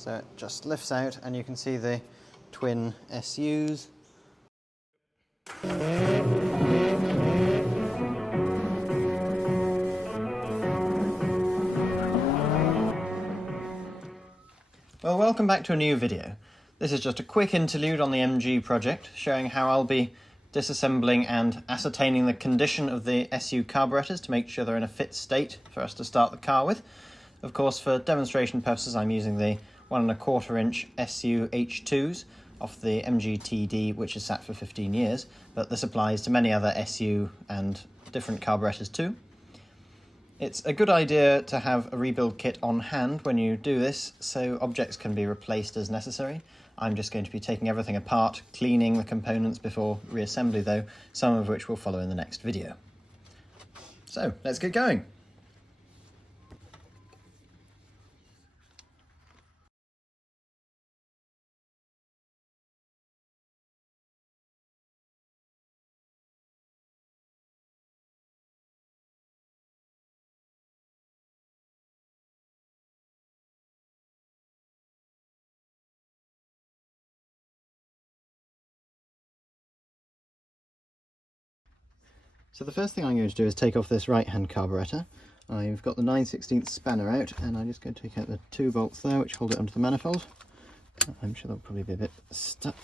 So it just lifts out and you can see the twin SUs. Well, welcome back to a new video. This is just a quick interlude on the MG project, showing how I'll be disassembling and ascertaining the condition of the SU carburetors to make sure they're in a fit state for us to start the car with. Of course, for demonstration purposes, I'm using the 1¼ inch SU H2s off the MG TD, which is sat for 15 years, but this applies to many other SU and different carburetors too. It's a good idea to have a rebuild kit on hand when you do this, so objects can be replaced as necessary. I'm just going to be taking everything apart, cleaning the components before reassembly though, some of which will follow in the next video. So, let's get going. So the first thing I'm going to do is take off this right-hand carburetor. I've got the 9/16 spanner out and I'm just going to take out the 2 bolts there which hold it onto the manifold. I'm sure they'll probably be a bit stuck.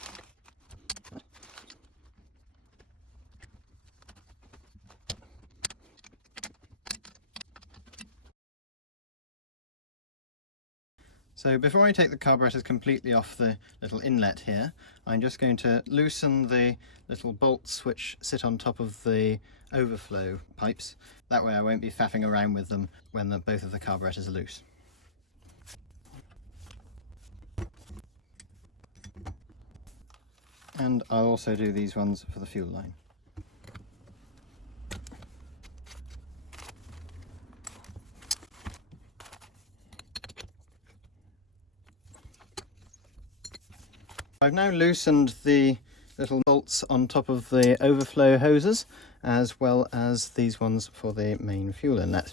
So before I take the carburetors completely off the little inlet here, I'm just going to loosen the little bolts which sit on top of the overflow pipes. That way I won't be faffing around with them when both of the carburetors are loose. And I'll also do these ones for the fuel line. I've now loosened the little bolts on top of the overflow hoses, as well as these ones for the main fuel inlet.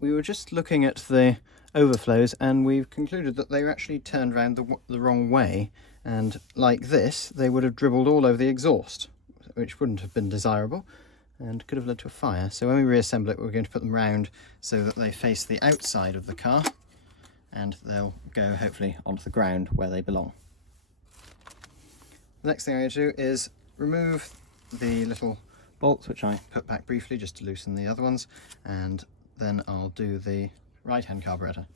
We were just looking at the overflows and we've concluded that they were actually turned around the wrong way, and like this they would have dribbled all over the exhaust, which wouldn't have been desirable and could have led to a fire. So when we reassemble it, we're going to put them round so that they face the outside of the car and they'll go hopefully onto the ground where they belong. The next thing I'm going to do is remove the little bolts, which I put back briefly just to loosen the other ones, and then I'll do the right-hand carburetor.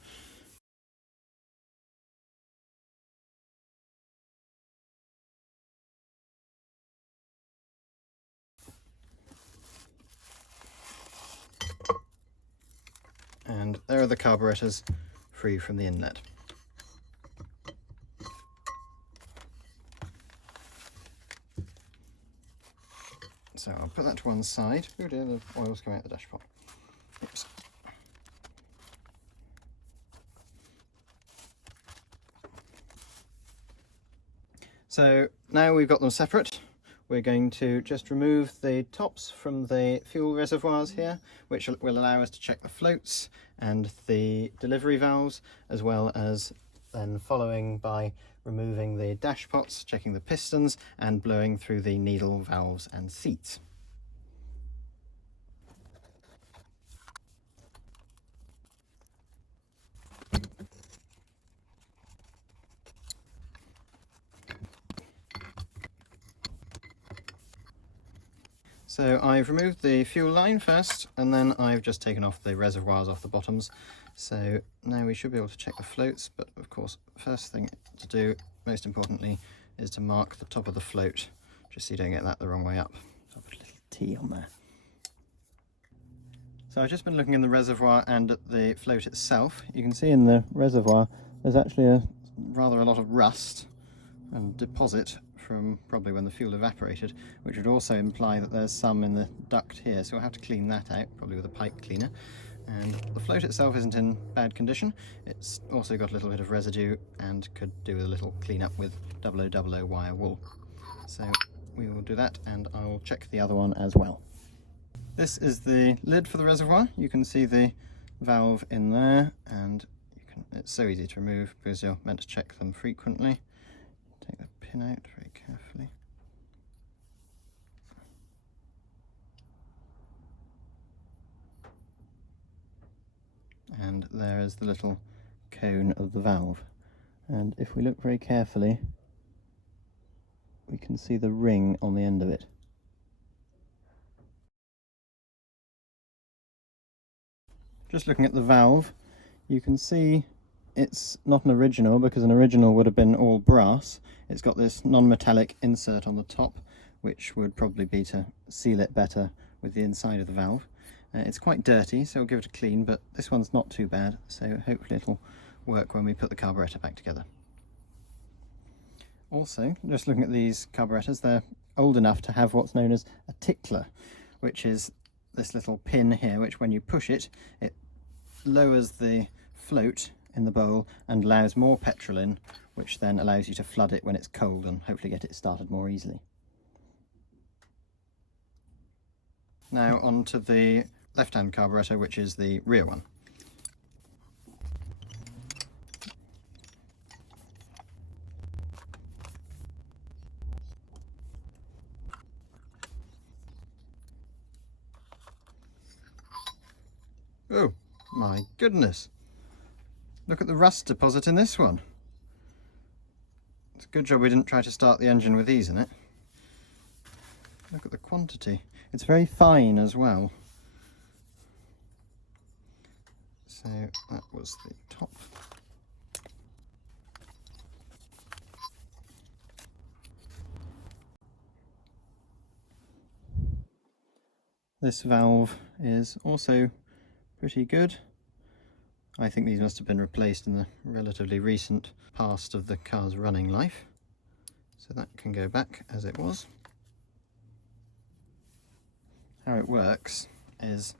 And there are the carburetors free from the inlet. So I'll put that to one side. Oh dear, the oil's coming out the dashpot. Oops. So now we've got them separate, we're going to just remove the tops from the fuel reservoirs here, which will allow us to check the floats and the delivery valves, as well as then following by removing the dashpots, checking the pistons and blowing through the needle valves and seats. So I've removed the fuel line first, and then I've just taken off the reservoirs off the bottoms. So now we should be able to check the floats, but of course, first thing to do, most importantly, is to mark the top of the float, just so you don't get that the wrong way up. So I'll put a little T on there. So I've just been looking in the reservoir and at the float itself. You can see in the reservoir there's actually rather a lot of rust and deposit from probably when the fuel evaporated, which would also imply that there's some in the duct here, so we'll have to clean that out, probably with a pipe cleaner. And the float itself isn't in bad condition. It's also got a little bit of residue and could do with a little clean up with 0000 wire wool. So we will do that, and I'll check the other one as well. This is the lid for the reservoir. You can see the valve in there, and you It's so easy to remove because you're meant to check them frequently. Take the pin out very carefully. And there is the little cone of the valve. And if we look very carefully, we can see the ring on the end of it. Just looking at the valve, you can see it's not an original, because an original would have been all brass. It's got this non-metallic insert on the top, which would probably be to seal it better with the inside of the valve. It's quite dirty, so we'll give it a clean, but this one's not too bad, so hopefully it'll work when we put the carburetor back together. Also, just looking at these carburetors, they're old enough to have what's known as a tickler, which is this little pin here, which when you push it, it lowers the float in the bowl and allows more petrol in, which then allows you to flood it when it's cold and hopefully get it started more easily. Now on to the left-hand carburetor, which is the rear one. Oh my goodness, look at the rust deposit in this one. It's a good job we didn't try to start the engine with these in it. Look at the quantity. It's very fine as well. So that was the top. This valve is also pretty good. I think these must have been replaced in the relatively recent past of the car's running life. So that can go back as it was. How it works is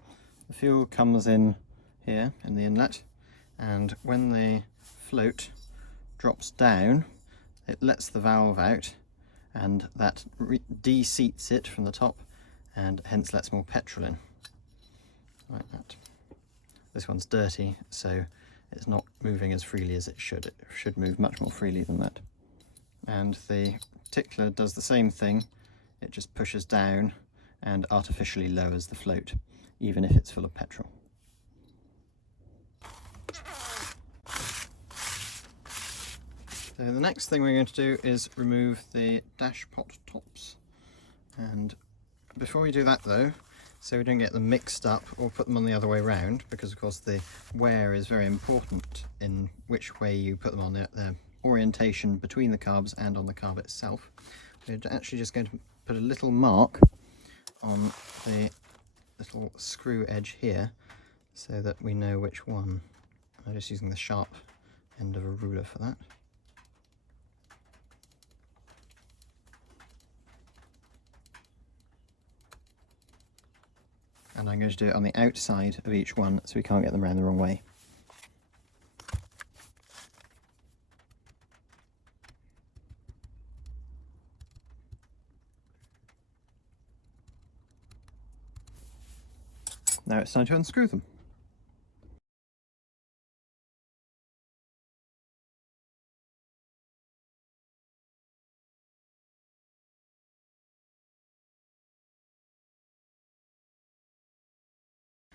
the fuel comes in here in the inlet, and when the float drops down, it lets the valve out, and that de-seats it from the top, and hence lets more petrol in, like that. This one's dirty, so it's not moving as freely as it should. It should move much more freely than that. And the tickler does the same thing. It just pushes down and artificially lowers the float, even if it's full of petrol. So the next thing we're going to do is remove the dash pot tops. And before we do that though, so we don't get them mixed up or put them on the other way around, because of course the wear is very important in which way you put them on, the orientation between the carbs and on the carb itself. We're actually just going to put a little mark on the little screw edge here so that we know which one. I'm just using the sharp end of a ruler for that. And I'm going to do it on the outside of each one so we can't get them around the wrong way. Now it's time to unscrew them.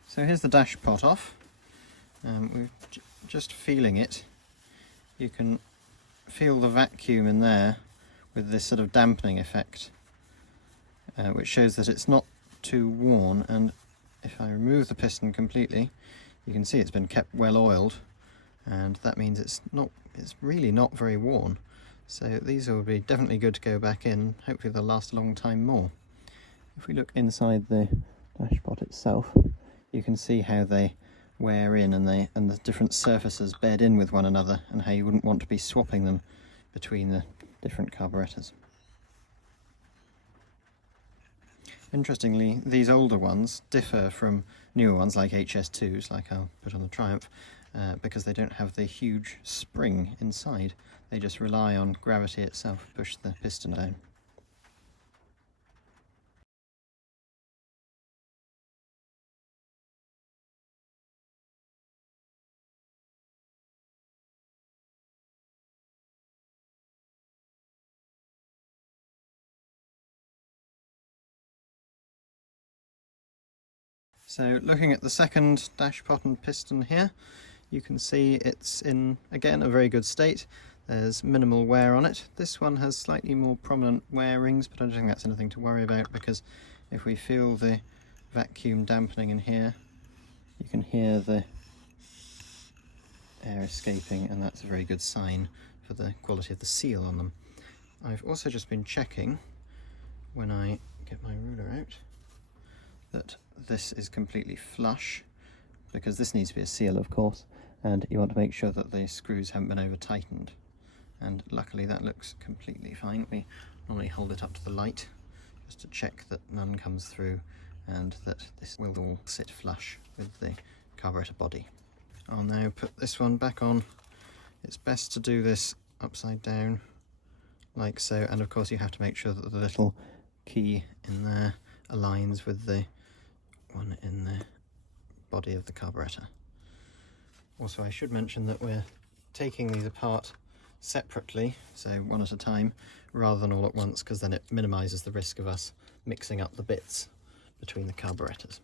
So here's the dash pot off. We're just feeling it. You can feel the vacuum in there with this sort of dampening effect, which shows that it's not too worn. And if I remove the piston completely, you can see it's been kept well oiled, and that means it's really not very worn. So these will be definitely good to go back in. Hopefully they'll last a long time more. If we look inside the dash pot itself, you can see how they wear in, and the different surfaces bed in with one another, and how you wouldn't want to be swapping them between the different carburetors. Interestingly, these older ones differ from newer ones like HS2s, like I'll put on the Triumph, because they don't have the huge spring inside. They just rely on gravity itself to push the piston down. So looking at the second dashpot and piston here, you can see it's in, again, a very good state. There's minimal wear on it. This one has slightly more prominent wear rings, but I don't think that's anything to worry about, because if we feel the vacuum dampening in here, you can hear the air escaping, and that's a very good sign for the quality of the seal on them. I've also just been checking, when I get my ruler out, that this is completely flush, because this needs to be a seal, of course, and you want to make sure that the screws haven't been over tightened. And luckily that looks completely fine. We normally hold it up to the light just to check that none comes through and that this will all sit flush with the carburetor body. I'll now put this one back on. It's best to do this upside down like so, and of course you have to make sure that the little key in there aligns with the one in the body of the carburetor. Also, I should mention that we're taking these apart separately, so one at a time, rather than all at once, because then it minimises the risk of us mixing up the bits between the carburetors.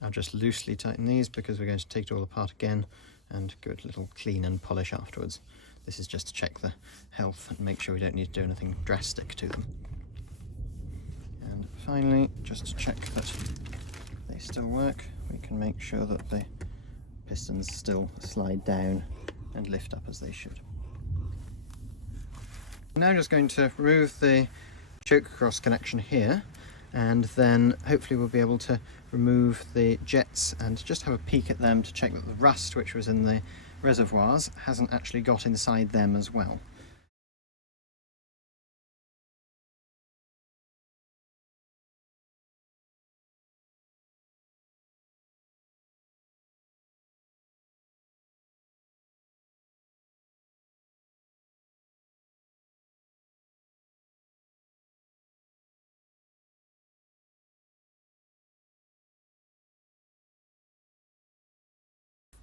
I'll just loosely tighten these because we're going to take it all apart again and give it a little clean and polish afterwards. This is just to check the health and make sure we don't need to do anything drastic to them. And finally, just to check that they still work, we can make sure that the pistons still slide down and lift up as they should. I'm now just going to remove the choke cross connection here, and then hopefully we'll be able to remove the jets and just have a peek at them to check that the rust which was in the reservoirs hasn't actually got inside them as well.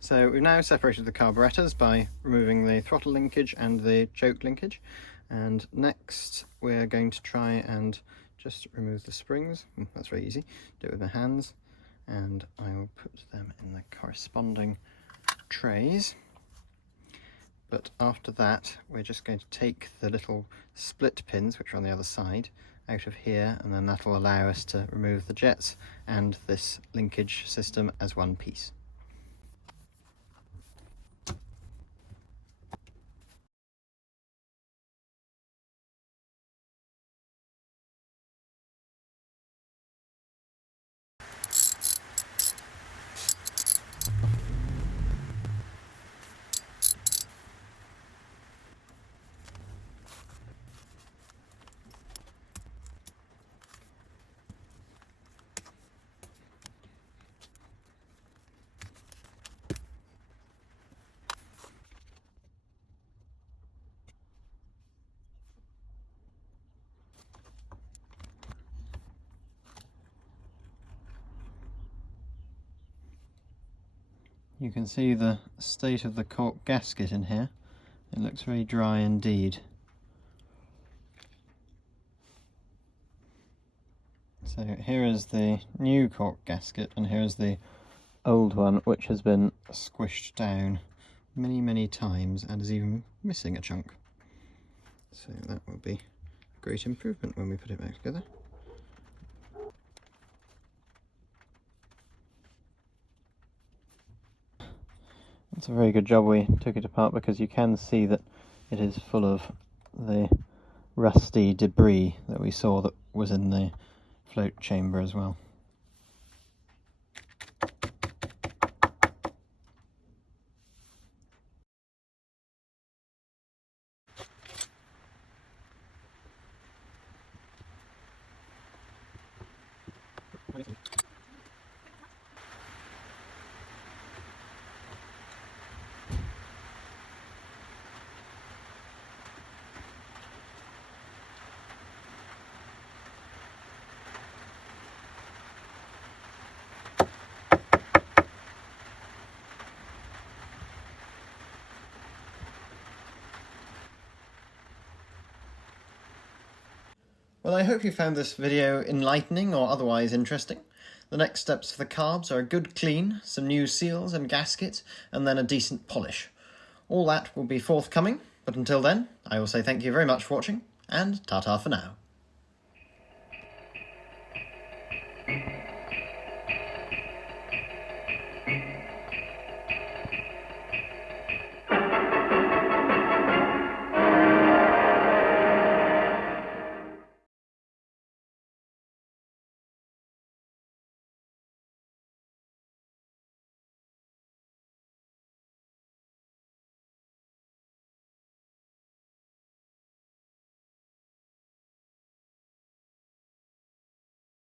So we've now separated the carburetors by removing the throttle linkage and the choke linkage, and next we're going to try and just remove the springs. That's very easy, do it with my hands, and I'll put them in the corresponding trays. But after that we're just going to take the little split pins which are on the other side out of here, and then that'll allow us to remove the jets and this linkage system as one piece. You can see the state of the cork gasket in here. It looks very dry indeed. So here is the new cork gasket, and here is the old one which has been squished down many times and is even missing a chunk. So that will be a great improvement when we put it back together. It's a very good job we took it apart, because you can see that it is full of the rusty debris that we saw that was in the float chamber as well. Well, I hope you found this video enlightening or otherwise interesting. The next steps for the carbs are a good clean, some new seals and gaskets, and then a decent polish. All that will be forthcoming, but until then, I will say thank you very much for watching, and ta-ta for now.